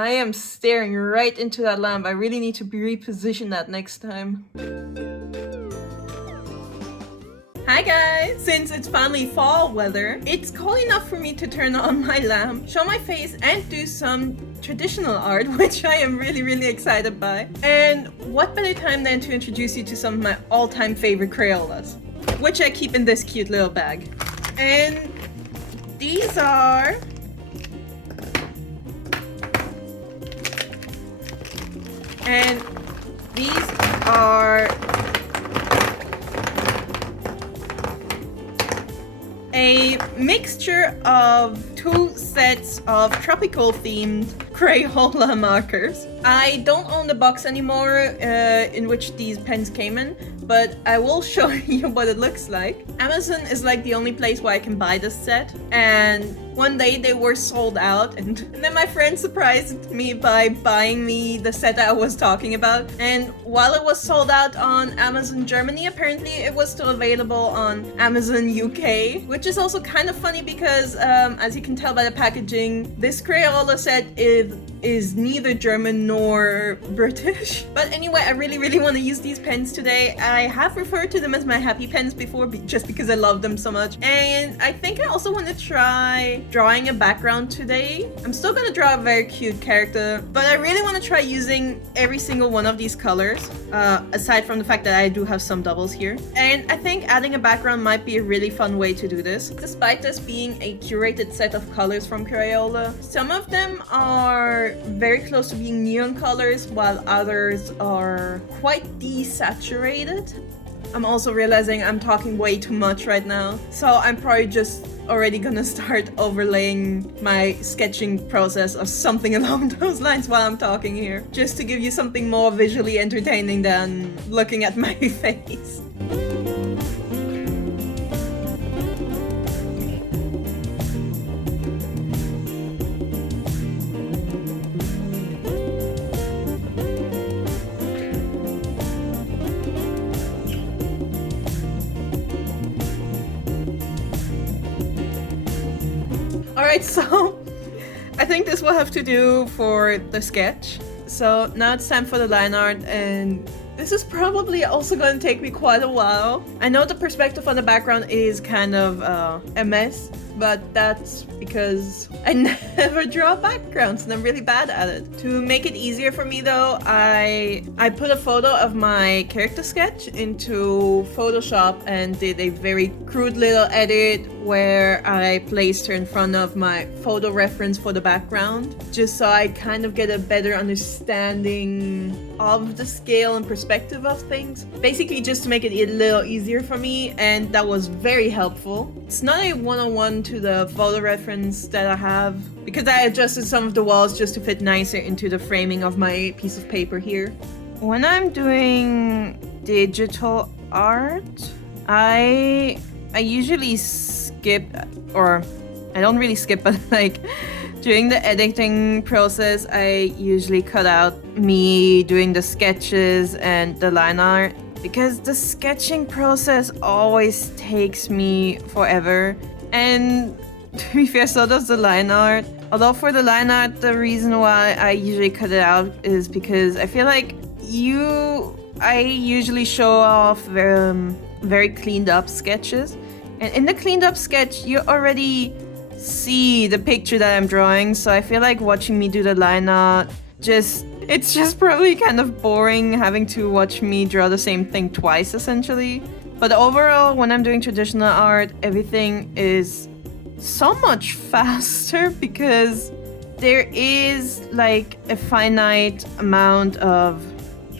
I am staring right into that lamp. I really need to reposition that next time. Hi guys! Since it's finally fall weather, it's cold enough for me to turn on my lamp, show my face, and do some traditional art, which I am really excited by. And what better time than to introduce you to some of my all-time favorite Crayolas, which I keep in this cute little bag. And these are... And these are a mixture of 2 sets of tropical themed Crayola markers. I don't own the box anymore in which these pens came in, but I will show you what it looks like. Amazon is like the only place where I can buy this set, and one day they were sold out, and then my friend surprised me by buying me the set that I was talking about. And while it was sold out on Amazon Germany, apparently it was still available on Amazon UK, which is also kind of funny because as you can tell by the packaging, this Crayola set is neither German nor British. But anyway, I really want to use these pens today. I have referred to them as my happy pens before just because I love them so much. And I think I also want to try drawing a background today. I'm still gonna draw a very cute character, but I really want to try using every single one of these colors, aside from the fact that I do have some doubles here. And I think adding a background might be a really fun way to do this. Despite this being a curated set of colors from Crayola, some of them are very close to being neon colors, while others are quite desaturated. I'm also realizing I'm talking way too much right now, so I'm probably just already gonna start overlaying my sketching process or something along those lines while I'm talking here, just to give you something more visually entertaining than looking at my face. Alright, so I think this will have to do for the sketch. So now it's time for the line art, and this is probably also going to take me quite a while. I know the perspective on the background is kind of a mess, but that's because I never draw backgrounds and I'm really bad at it. To make it easier for me though, I put a photo of my character sketch into Photoshop and did a very crude little edit where I placed her in front of my photo reference for the background, just so I kind of get a better understanding of the scale and perspective of things. Basically just to make it a little easier for me, and that was very helpful. It's not a one-on-one to the photo reference that I have, because I adjusted some of the walls just to fit nicer into the framing of my piece of paper here. When I'm doing digital art, I usually skip, or I don't really skip, but like during the editing process, I usually cut out me doing the sketches and the line art, because the sketching process always takes me forever. And to be fair, so does the line art. Although for the line art, the reason why I usually cut it out is because I feel like I usually show off very cleaned up sketches. And in the cleaned up sketch, you already see the picture that I'm drawing. So I feel like watching me do the line art, it's just probably kind of boring having to watch me draw the same thing twice, essentially. But overall, when I'm doing traditional art, everything is so much faster because there is like a finite amount of,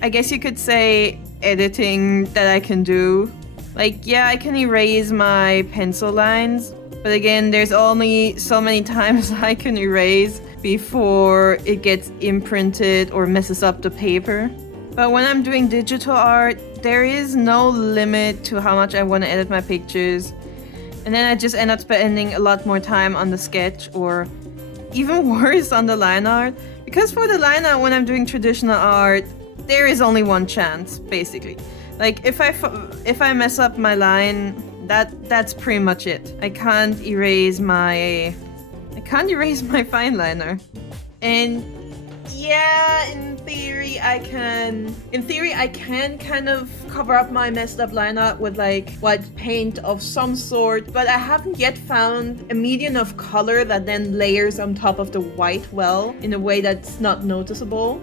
I guess you could say, editing that I can do. Like, yeah, I can erase my pencil lines, but again, there's only so many times I can erase before it gets imprinted or messes up the paper. But when I'm doing digital art, there is no limit to how much I want to edit my pictures. And then I just end up spending a lot more time on the sketch, or even worse, on the line art. Because for the line art, when I'm doing traditional art, there is only one chance, basically. Like, if I mess up my line, that's pretty much it. I can't erase my fine liner. And Yeah, in theory I can. In theory I can kind of cover up my messed up line art with like white paint of some sort, but I haven't yet found a medium of color that then layers on top of the white well in a way that's not noticeable.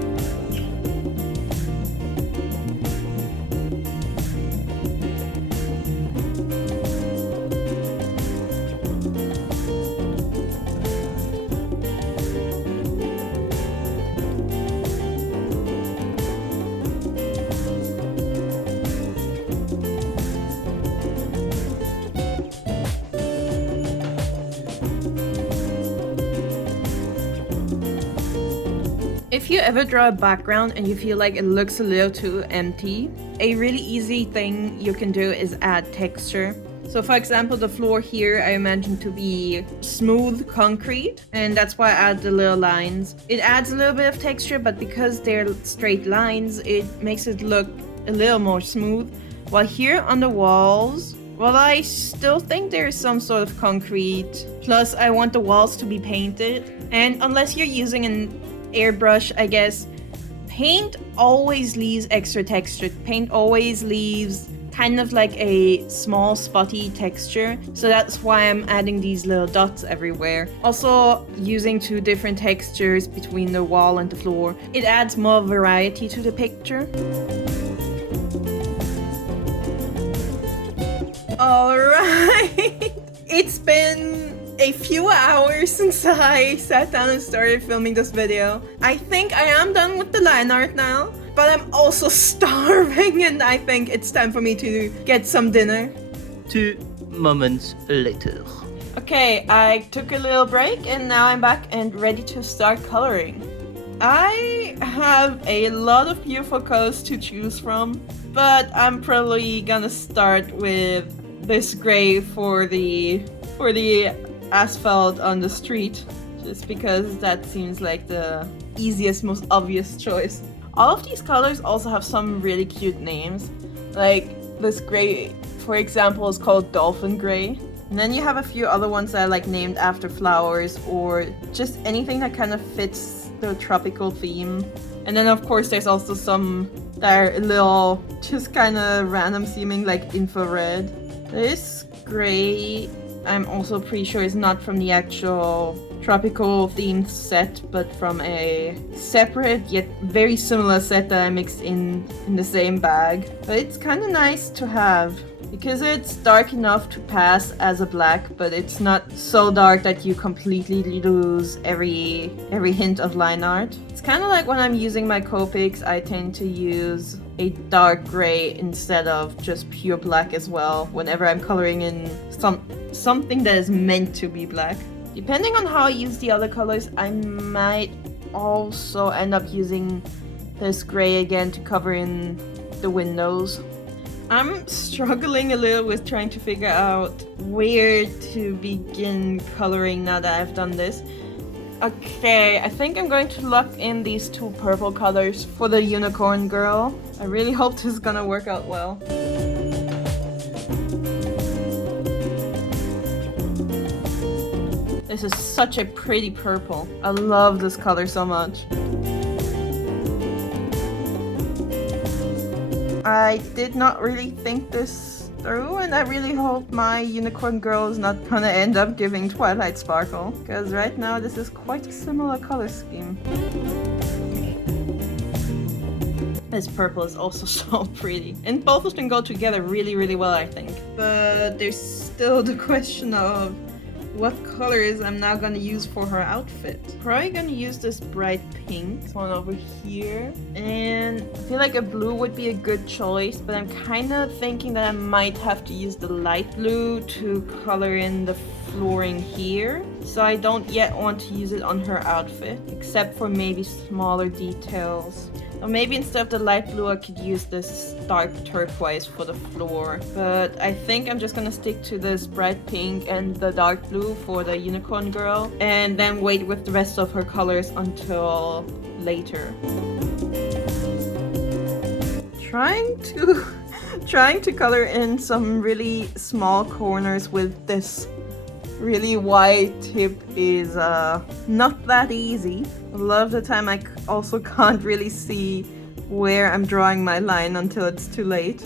If you ever draw a background and you feel like it looks a little too empty, a really easy thing you can do is add texture. So for example, the floor here I imagine to be smooth concrete, and that's why I add the little lines. It adds a little bit of texture, but because they're straight lines, it makes it look a little more smooth. While here on the walls, well, I still think there's some sort of concrete. Plus, I want the walls to be painted. And unless you're using an airbrush, I guess, paint always leaves extra texture. Paint always leaves kind of like a small spotty texture, so that's why I'm adding these little dots everywhere. Also, using two different textures between the wall and the floor, it adds more variety to the picture. Alright, it's been a few hours since I sat down and started filming this video. I think I am done with the line art now, but I'm also starving and I think it's time for me to get some dinner. 2 moments later. Okay, I took a little break and now I'm back and ready to start coloring. I have a lot of beautiful colors to choose from, but I'm probably gonna start with this gray for the asphalt on the street, just because that seems like the easiest, most obvious choice. All of these colors also have some really cute names. Like this gray, for example, is called Dolphin Gray. And then you have a few other ones that are like named after flowers or just anything that kind of fits the tropical theme. And then of course there's also some that are a little just kind of random seeming, like infrared. This gray, I'm also pretty sure is not from the actual tropical themed set, but from a separate yet very similar set that I mixed in the same bag. But it's kind of nice to have because it's dark enough to pass as a black, but it's not so dark that you completely lose every hint of line art. It's kind of like when I'm using my Copics, I tend to use a dark gray instead of just pure black as well whenever I'm coloring in something that is meant to be black. Depending on how I use the other colors, I might also end up using this gray again to cover in the windows. I'm struggling a little with trying to figure out where to begin coloring now that I've done this. Okay, I think I'm going to lock in these two purple colors for the unicorn girl. I really hope this is gonna work out well. This is such a pretty purple. I love this color so much. I did not really think this through, and I really hope my unicorn girl is not gonna end up giving Twilight Sparkle, because right now this is quite a similar color scheme. This purple is also so pretty, and both of them go together really, really well, I think. But there's still the question of what colors I'm now gonna use for her outfit. Probably gonna use this bright pink, this one over here. And I feel like a blue would be a good choice, but I'm kind of thinking that I might have to use the light blue to color in the flooring here. So I don't yet want to use it on her outfit, except for maybe smaller details. Or maybe instead of the light blue, I could use this dark turquoise for the floor. But I think I'm just gonna stick to this bright pink and the dark blue for the unicorn girl, and then wait with the rest of her colors until later. Trying to color in some really small corners with this really white tip is not that easy. A lot of the time I also can't really see where I'm drawing my line until it's too late.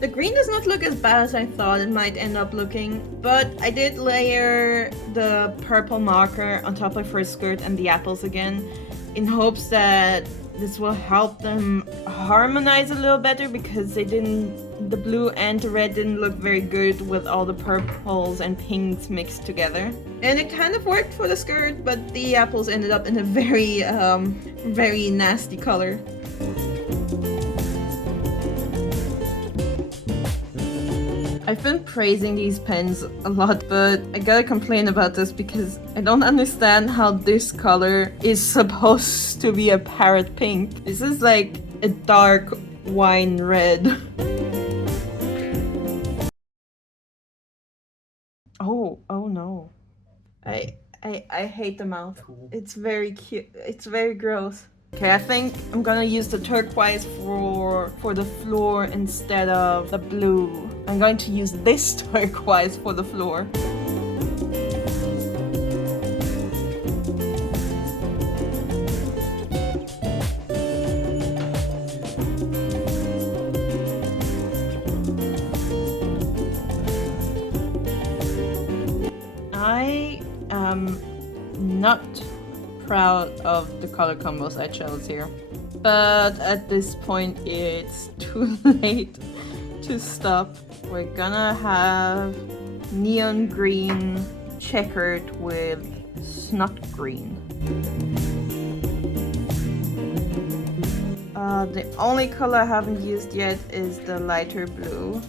The green does not look as bad as I thought it might end up looking, but I did layer the purple marker on top of her skirt and the apples again in hopes that this will help them harmonize a little better, because the blue and the red didn't look very good with all the purples and pinks mixed together. And it kind of worked for the skirt, but the apples ended up in a very, very nasty color. I've been praising these pens a lot, but I gotta complain about this because I don't understand how this color is supposed to be a parrot pink. This is like a dark wine red. Oh no. I hate the mouth. It's very cute. It's very gross. Okay, I think I'm gonna use the turquoise for the floor instead of the blue. I'm going to use this turquoise for the floor. I am not proud of the color combos I chose here, but at this point it's too late to stop. We're gonna have neon green checkered with snot green. The only color I haven't used yet is the lighter blue.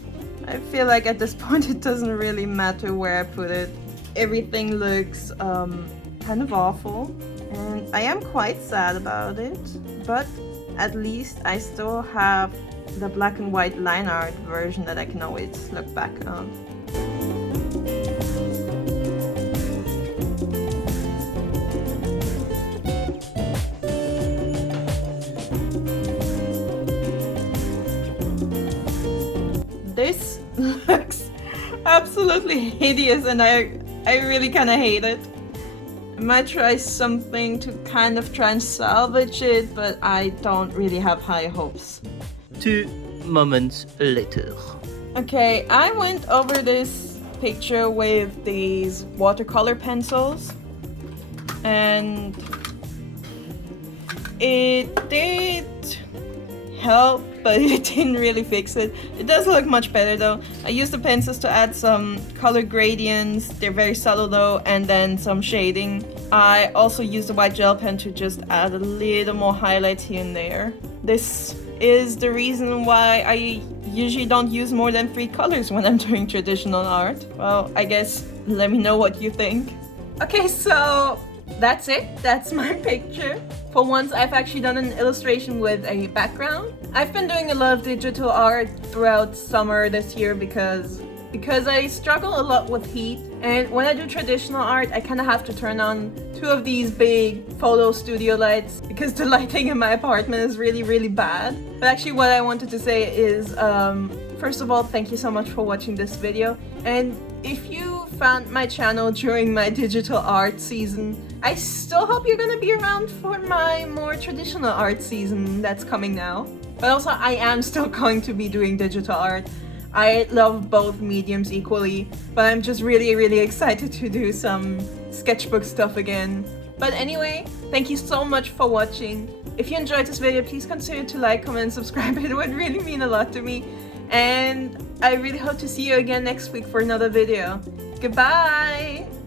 I feel like at this point it doesn't really matter where I put it. Everything looks kind of awful, and I am quite sad about it, but at least I still have the black and white line art version that I can always look back on. This looks absolutely hideous, and I really kind of hate it. I might try something to kind of try and salvage it, but I don't really have high hopes. 2 moments later. Okay, I went over this picture with these watercolor pencils, and it did help, but it didn't really fix it. It does look much better though. I used the pencils to add some color gradients. They're very subtle though, and then some shading. I also used the white gel pen to just add a little more highlights here and there. This is the reason why I usually don't use more than 3 colors when I'm doing traditional art. Well, I guess let me know what you think. Okay, so that's it. That's my picture. For once, I've actually done an illustration with a background. I've been doing a lot of digital art throughout summer this year because I struggle a lot with heat, and when I do traditional art I kind of have to turn on 2 of these big photo studio lights because the lighting in my apartment is really bad. But actually what I wanted to say is first of all, thank you so much for watching this video, and if you found my channel during my digital art season, I still hope you're gonna be around for my more traditional art season that's coming now. But also I am still going to be doing digital art. I love both mediums equally, but I'm just really excited to do some sketchbook stuff again. But anyway, thank you so much for watching. If you enjoyed this video, please consider to like, comment, and subscribe. It would really mean a lot to me. And I really hope to see you again next week for another video. Goodbye!